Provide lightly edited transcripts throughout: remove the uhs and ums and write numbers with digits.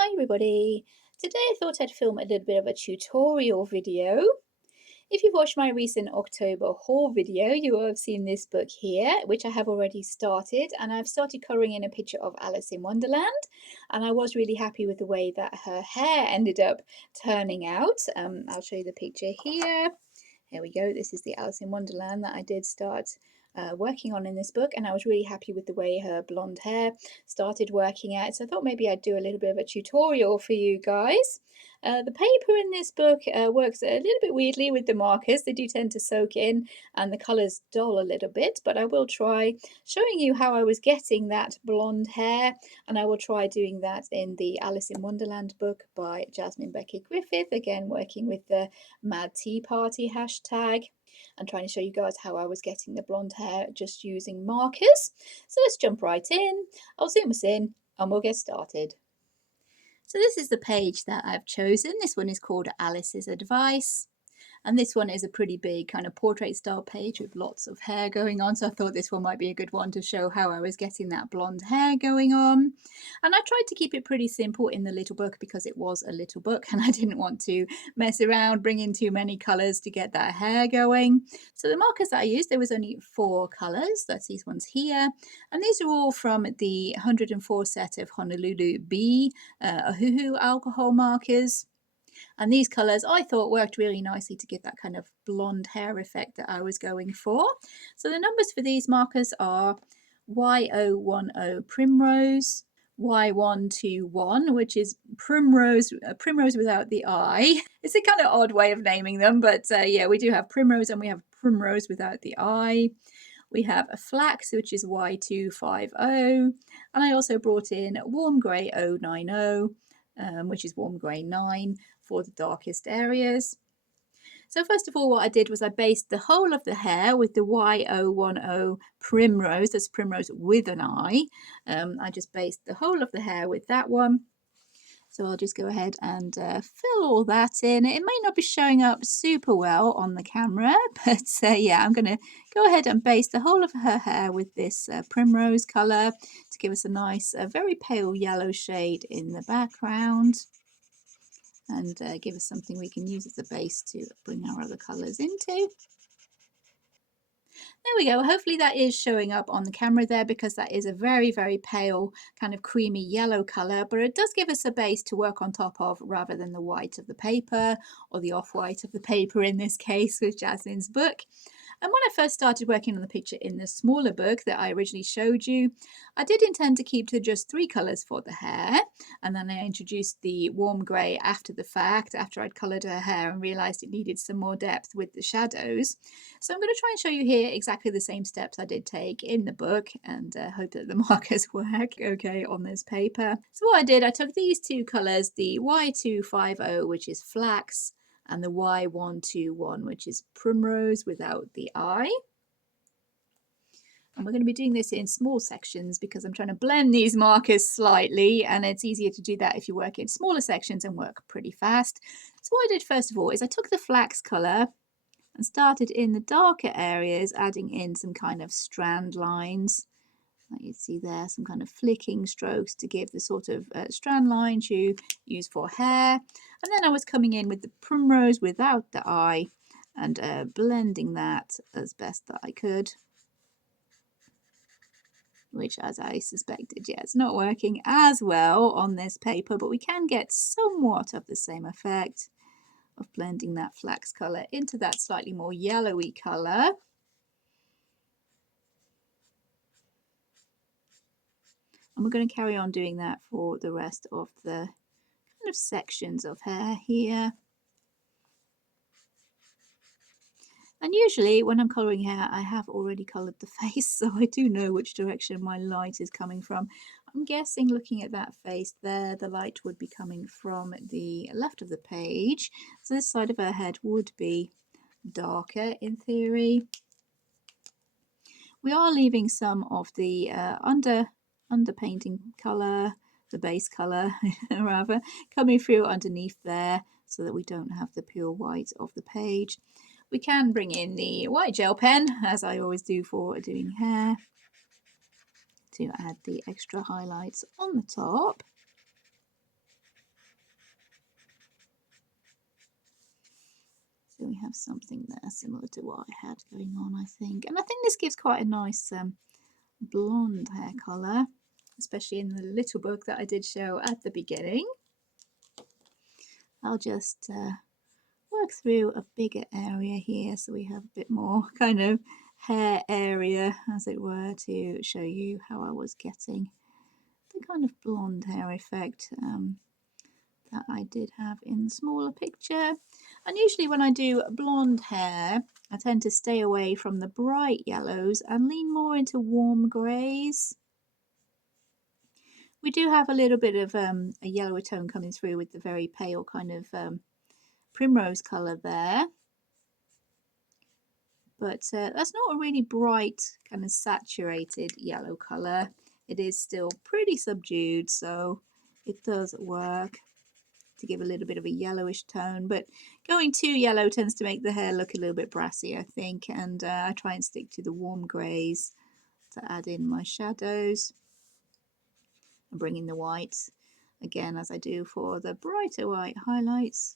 Hi everybody! Today I thought I'd film a little bit of a tutorial video. If you've watched my recent October haul video, you will have seen this book here, which I have already started, and I've started colouring in a picture of Alice in Wonderland, and I was really happy with the way that her hair ended up turning out. I'll show you the picture here. Here we go. This is the Alice in Wonderland that I did start working on in this book, and I was really happy with the way her blonde hair started working out. So I thought maybe I'd do a little bit of a tutorial for you guys. The paper in this book works a little bit weirdly with the markers. They do tend to soak in and the colours dull a little bit, but I will try showing you how I was getting that blonde hair, and I will try doing that in the Alice in Wonderland book by Jasmine Becker Griffith, again working with the Mad Tea Party hashtag and trying to show you guys how I was getting the blonde hair just using markers. So let's jump right in. I'll zoom us in and we'll get started. So this is the page that I've chosen. This one is called Alice's Advice. And this one is a pretty big kind of portrait style page with lots of hair going on. So I thought this one might be a good one to show how I was getting that blonde hair going on. And I tried to keep it pretty simple in the little book because it was a little book and I didn't want to mess around, bring in too many colours to get that hair going. So the markers that I used, there was only 4 colours. That's these ones here. And these are all from the 104 set of Honolulu B Ohuhu alcohol markers. And these colours I thought worked really nicely to give that kind of blonde hair effect that I was going for. So the numbers for these markers are Y010 Primrose, Y121, which is Primrose, Primrose without the I. It's a kind of odd way of naming them, but yeah, we do have Primrose and we have Primrose without the I. We have a Flax, which is Y250, and I also brought in Warm Grey 090, which is Warm Grey 9 for the darkest areas. So first of all, what I did was I based the whole of the hair with the Y010 Primrose. That's Primrose with an I. I just based the whole of the hair with that one. So I'll just go ahead and fill all that in. It may not be showing up super well on the camera, but yeah, I'm going to go ahead and base the whole of her hair with this primrose colour to give us a nice, very pale yellow shade in the background. And give us something we can use as a base to bring our other colours into. There we go. Hopefully that is showing up on the camera there because that is a very, very pale kind of creamy yellow colour, but it does give us a base to work on top of rather than the white of the paper or the off-white of the paper in this case with Jasmine's book. And when I first started working on the picture in the smaller book that I originally showed you, I did intend to keep to just 3 colours for the hair. And then I introduced the warm grey after the fact, after I'd coloured her hair and realised it needed some more depth with the shadows. So I'm going to try and show you here exactly the same steps I did take in the book and hope that the markers work okay on this paper. So what I did, I took these 2 colours, the Y250, which is Flax, and the Y121, which is Primrose without the I. And we're going to be doing this in small sections because I'm trying to blend these markers slightly, and it's easier to do that if you work in smaller sections and work pretty fast. So what I did first of all is I took the Flax colour and started in the darker areas, adding in some kind of strand lines. Like you see there, some kind of flicking strokes to give the sort of strand lines you use for hair. And then I was coming in with the Primrose without the I and blending that as best that I could. Which, as I suspected, yeah, it's not working as well on this paper, but we can get somewhat of the same effect of blending that Flax colour into that slightly more yellowy colour. And we're going to carry on doing that for the rest of the kind of sections of hair here. And usually when I'm colouring hair, I have already coloured the face, so I do know which direction my light is coming from. I'm guessing looking at that face there, the light would be coming from the left of the page. So this side of her head would be darker in theory. We are leaving some of the underpainting colour, the base colour rather, coming through underneath there so that we don't have the pure white of the page. We can bring in the white gel pen, as I always do for doing hair, to add the extra highlights on the top. So we have something there similar to what I had going on, I think. And I think this gives quite a nice blonde hair colour, especially in the little book that I did show at the beginning. I'll just work through a bigger area here so we have a bit more kind of hair area, as it were, to show you how I was getting the kind of blonde hair effect that I did have in the smaller picture. And usually when I do blonde hair, I tend to stay away from the bright yellows and lean more into warm greys. We do have a little bit of a yellower tone coming through with the very pale kind of primrose colour there. But that's not a really bright kind of saturated yellow colour. It is still pretty subdued, so it does work to give a little bit of a yellowish tone, but going too yellow tends to make the hair look a little bit brassy, I think, and I try and stick to the warm greys to add in my shadows and bring in the whites again as I do for the brighter white highlights.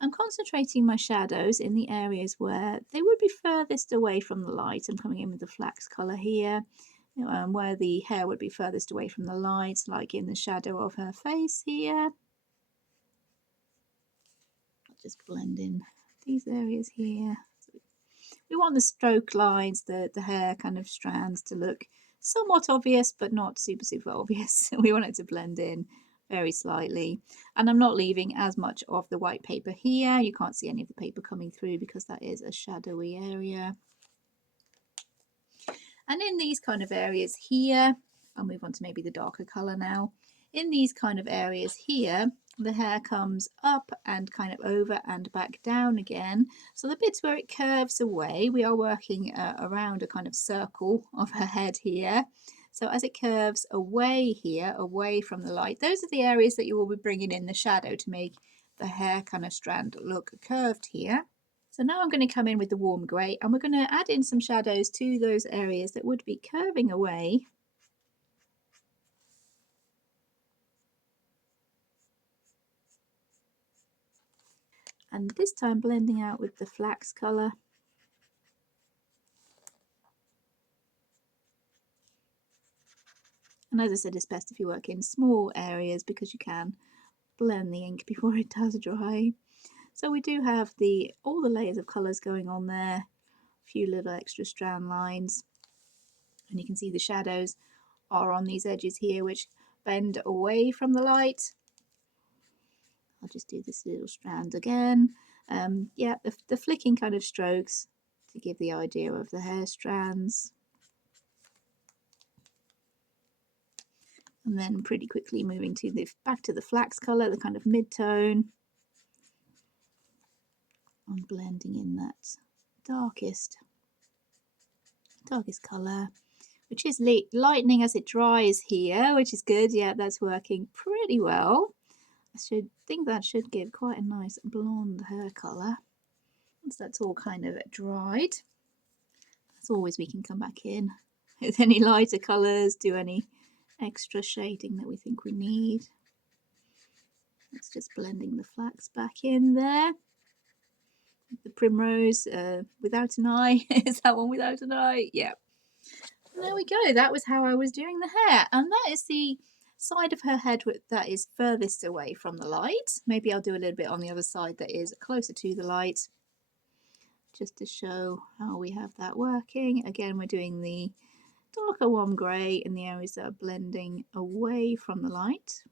I'm concentrating my shadows in the areas where they would be furthest away from the light. I'm coming in with the flax colour here, where the hair would be furthest away from the light, like in the shadow of her face here. I'll just blend in these areas here. We want the stroke lines, the hair kind of strands to look somewhat obvious, but not super obvious. We want it to blend in very slightly. And I'm not leaving as much of the white paper here. You can't see any of the paper coming through because that is a shadowy area. And in these kind of areas here, I'll move on to maybe the darker colour now. In these kind of areas here, the hair comes up and kind of over and back down again. So the bits where it curves away, we are working around a kind of circle of her head here. So as it curves away here, away from the light, those are the areas that you will be bringing in the shadow to make the hair kind of strand look curved here. So now I'm going to come in with the warm grey and we're going to add in some shadows to those areas that would be curving away. And this time blending out with the flax colour. And as I said, it's best if you work in small areas because you can blend the ink before it does dry. So we do have all the layers of colours going on there, a few little extra strand lines. And you can see the shadows are on these edges here, which bend away from the light. I'll just do this little strand again. Yeah, the flicking kind of strokes to give the idea of the hair strands. And then pretty quickly moving to back to the flax colour, the kind of mid-tone. I'm blending in that darkest colour, which is lightening as it dries here, which is good. Yeah, that's working pretty well. I think that should give quite a nice blonde hair colour. Once that's all kind of dried, as always, we can come back in with any lighter colours, do any extra shading that we think we need. It's just blending the flax back in there. The primrose without an eye. Is that one without an eye? Yeah. And there we go. That was how I was doing the hair. And that is the side of her head that is furthest away from the light. Maybe I'll do a little bit on the other side that is closer to the light, just to show how we have that working. Again, we're doing the darker warm grey in the areas that are blending away from the light.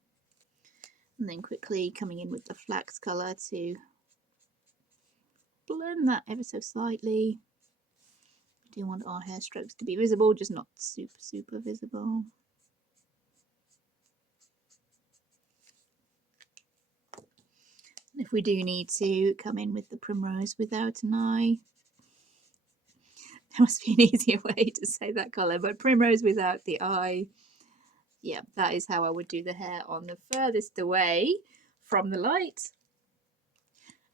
And then quickly coming in with the flax colour to blend that ever so slightly. We do want our hair strokes to be visible, just not super visible. If we do need to come in with the primrose without an eye, there must be an easier way to say that colour, but primrose without the eye. Yeah, that is how I would do the hair on the furthest away from the light.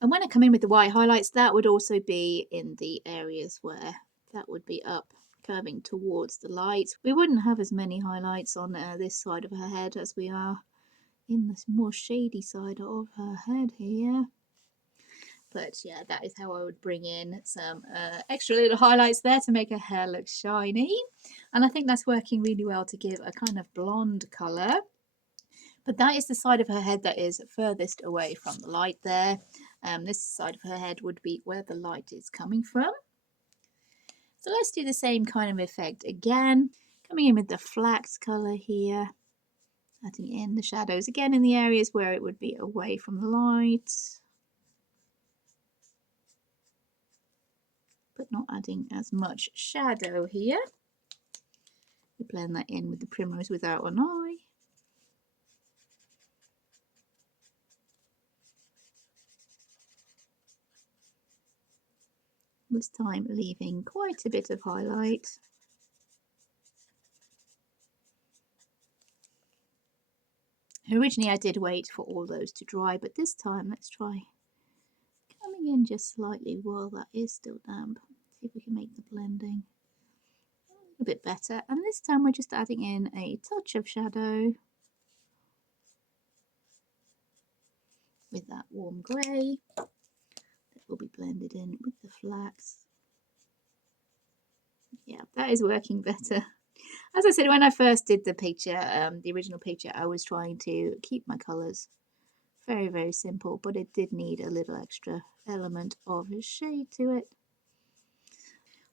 And when I come in with the white highlights, that would also be in the areas where that would be up, curving towards the light. We wouldn't have as many highlights on this side of her head as we are in this more shady side of her head here. But yeah, that is how I would bring in some extra little highlights there to make her hair look shiny. And I think that's working really well to give a kind of blonde colour. But that is the side of her head that is furthest away from the light there. This side of her head would be where the light is coming from. So let's do the same kind of effect again. Coming in with the flax colour here. Adding in the shadows again in the areas where it would be away from the light. But not adding as much shadow here. We blend that in with the primrose without an eye. This time leaving quite a bit of highlight. Originally I did wait for all those to dry, but this time let's try coming in just slightly while that is still damp. See if we can make the blending a bit better. And this time we're just adding in a touch of shadow with that warm grey that will be blended in with the flax. Yeah, that is working better. As I said, when I first did the picture, the original picture, I was trying to keep my colours very, very simple, but it did need a little extra element of shade to it.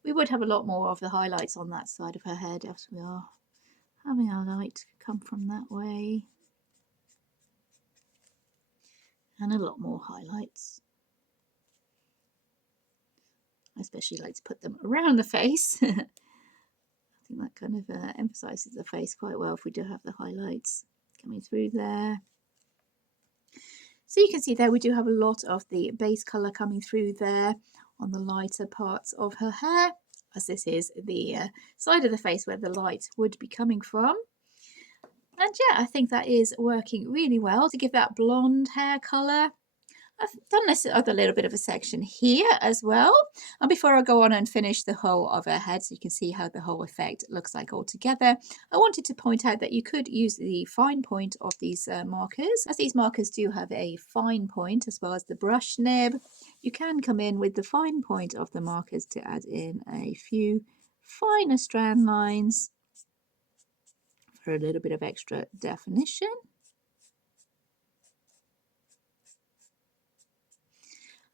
We would have a lot more of the highlights on that side of her head as we are having our light come from that way. And a lot more highlights. I especially like to put them around the face. I think that kind of emphasises the face quite well if we do have the highlights coming through there. So you can see there we do have a lot of the base colour coming through there on the lighter parts of her hair, as this is the side of the face where the light would be coming from. And yeah, I think that is working really well to give that blonde hair colour. I've done this other little bit of a section here as well. And before I go on and finish the whole of her head, so you can see how the whole effect looks like all together, I wanted to point out that you could use the fine point of these markers. As these markers do have a fine point as well as the brush nib, you can come in with the fine point of the markers to add in a few finer strand lines for a little bit of extra definition.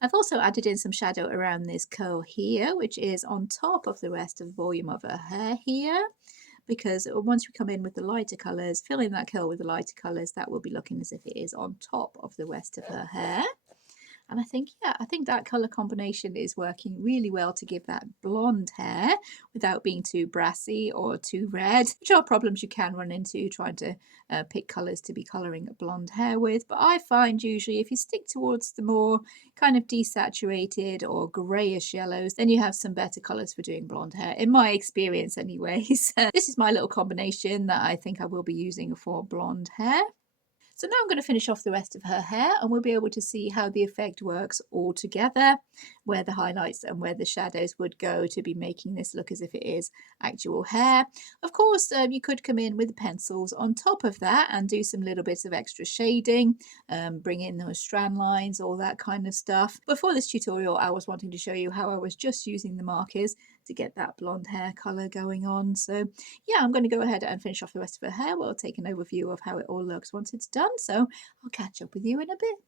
I've also added in some shadow around this curl here, which is on top of the rest of the volume of her hair here, because once we come in with the lighter colours, fill in that curl with the lighter colours, that will be looking as if it is on top of the rest of her hair. And I think, yeah, I think that colour combination is working really well to give that blonde hair without being too brassy or too red, which are problems you can run into trying to pick colours to be colouring blonde hair with. But I find usually if you stick towards the more kind of desaturated or greyish yellows, then you have some better colours for doing blonde hair, in my experience anyways. This is my little combination that I think I will be using for blonde hair. So now I'm going to finish off the rest of her hair and we'll be able to see how the effect works all together, where the highlights and where the shadows would go to be making this look as if it is actual hair. Of course, you could come in with pencils on top of that and do some little bits of extra shading, bring in those strand lines, all that kind of stuff. Before this tutorial, I was wanting to show you how I was just using the markers to get that blonde hair colour going on. So yeah, I'm going to go ahead and finish off the rest of her hair. We'll take an overview of how it all looks once it's done. So I'll catch up with you in a bit.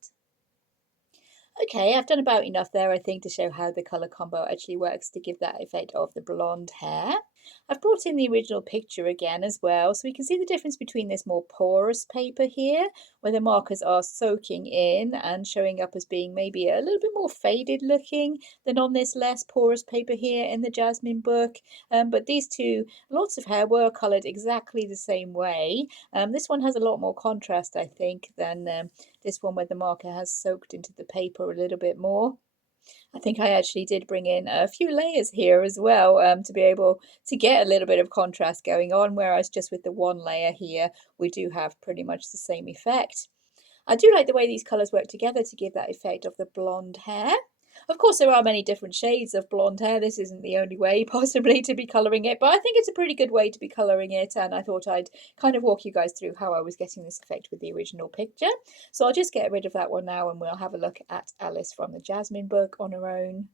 Okay, I've done about enough there, I think, to show how the colour combo actually works to give that effect of the blonde hair. I've brought in the original picture again as well, so we can see the difference between this more porous paper here, where the markers are soaking in and showing up as being maybe a little bit more faded looking than on this less porous paper here in the Jasmine book. But these two lots of hair were coloured exactly the same way. This one has a lot more contrast, I think, than this one where the marker has soaked into the paper a little bit more. I think I actually did bring in a few layers here as well to be able to get a little bit of contrast going on, whereas just with the one layer here, we do have pretty much the same effect. I do like the way these colours work together to give that effect of the blonde hair. Of course, there are many different shades of blonde hair. This isn't the only way possibly to be colouring it, but I think it's a pretty good way to be colouring it, and I thought I'd kind of walk you guys through how I was getting this effect with the original picture. So I'll just get rid of that one now, and we'll have a look at Alice from the Jasmine book on her own.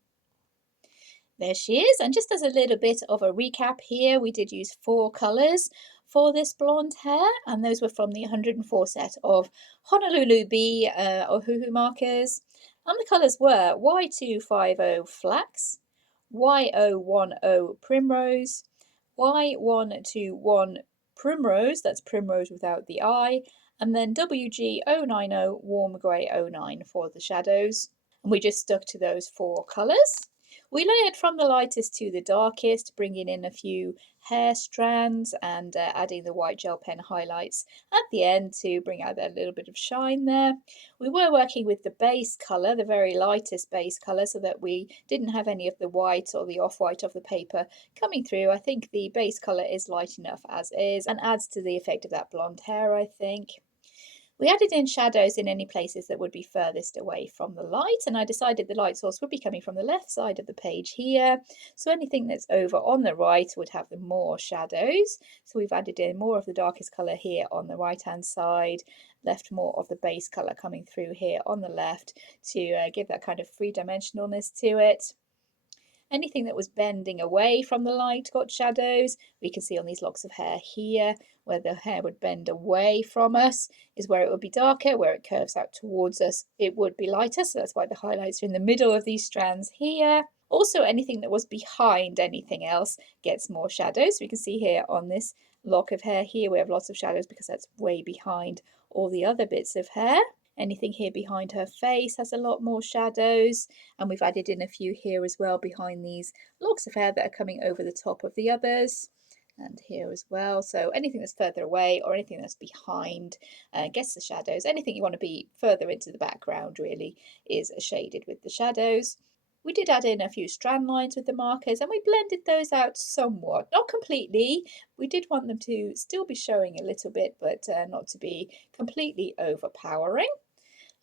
There she is. And just as a little bit of a recap here, we did use 4 colours for this blonde hair, and those were from the 104 set of Honolulu Bee Ohuhu markers. And the colours were Y250 Flax, Y010 Primrose, Y121 Primrose, that's Primrose without the I, and then WG090 Warm Grey 09 for the shadows. And we just stuck to those 4 colours. We layered from the lightest to the darkest, bringing in a few hair strands and adding the white gel pen highlights at the end to bring out that little bit of shine there. We were working with the base colour, the very lightest base colour, so that we didn't have any of the white or the off-white of the paper coming through. I think the base colour is light enough as is and adds to the effect of that blonde hair, I think. We added in shadows in any places that would be furthest away from the light, and I decided the light source would be coming from the left side of the page here, so anything that's over on the right would have the more shadows. So we've added in more of the darkest colour here on the right hand side, left more of the base colour coming through here on the left to give that kind of three-dimensionalness to it. Anything that was bending away from the light got shadows. We can see on these locks of hair here, where the hair would bend away from us is where it would be darker, where it curves out towards us, it would be lighter. So that's why the highlights are in the middle of these strands here. Also, anything that was behind anything else gets more shadows. So we can see here on this lock of hair here, we have lots of shadows because that's way behind all the other bits of hair. Anything here behind her face has a lot more shadows, and we've added in a few here as well behind these locks of hair that are coming over the top of the others, and here as well. So anything that's further away or anything that's behind gets the shadows. Anything you want to be further into the background really is shaded with the shadows. We did add in a few strand lines with the markers, and we blended those out somewhat, not completely. We did want them to still be showing a little bit, but not to be completely overpowering.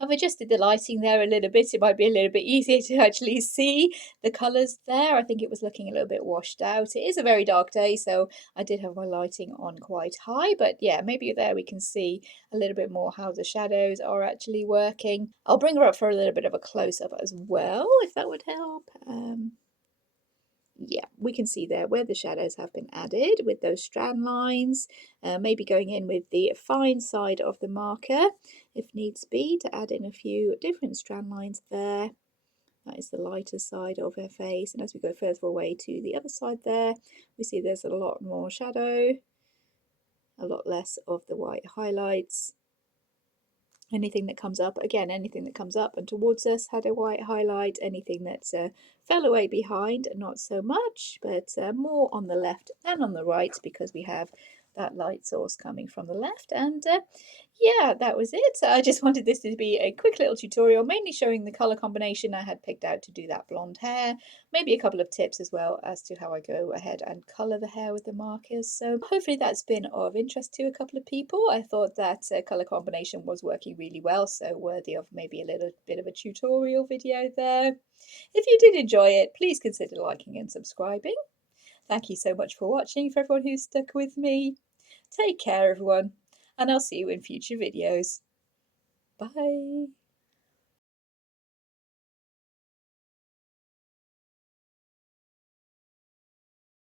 I've adjusted the lighting there a little bit. It might be a little bit easier to actually see the colours there. I think it was looking a little bit washed out. It is a very dark day, so I did have my lighting on quite high. But yeah, maybe there we can see a little bit more how the shadows are actually working. I'll bring her up for a little bit of a close-up as well, if that would help. Yeah, we can see there where the shadows have been added with those strand lines, maybe going in with the fine side of the marker if needs be to add in a few different strand lines there. That is the lighter side of her face, and as we go further away to the other side there, we see there's a lot more shadow, a lot less of the white highlights. Anything that comes up, again, anything that comes up and towards us had a white highlight. Anything that fell away behind, not so much, but more on the left and on the right because we have that light source coming from the left. And yeah, that was it. I just wanted this to be a quick little tutorial, mainly showing the colour combination I had picked out to do that blonde hair. Maybe a couple of tips as well as to how I go ahead and colour the hair with the markers. So hopefully that's been of interest to a couple of people. I thought that colour combination was working really well, so worthy of maybe a little bit of a tutorial video there. If you did enjoy it, please consider liking and subscribing. Thank you so much for watching, for everyone who's stuck with me. Take care, everyone, and I'll see you in future videos. Bye.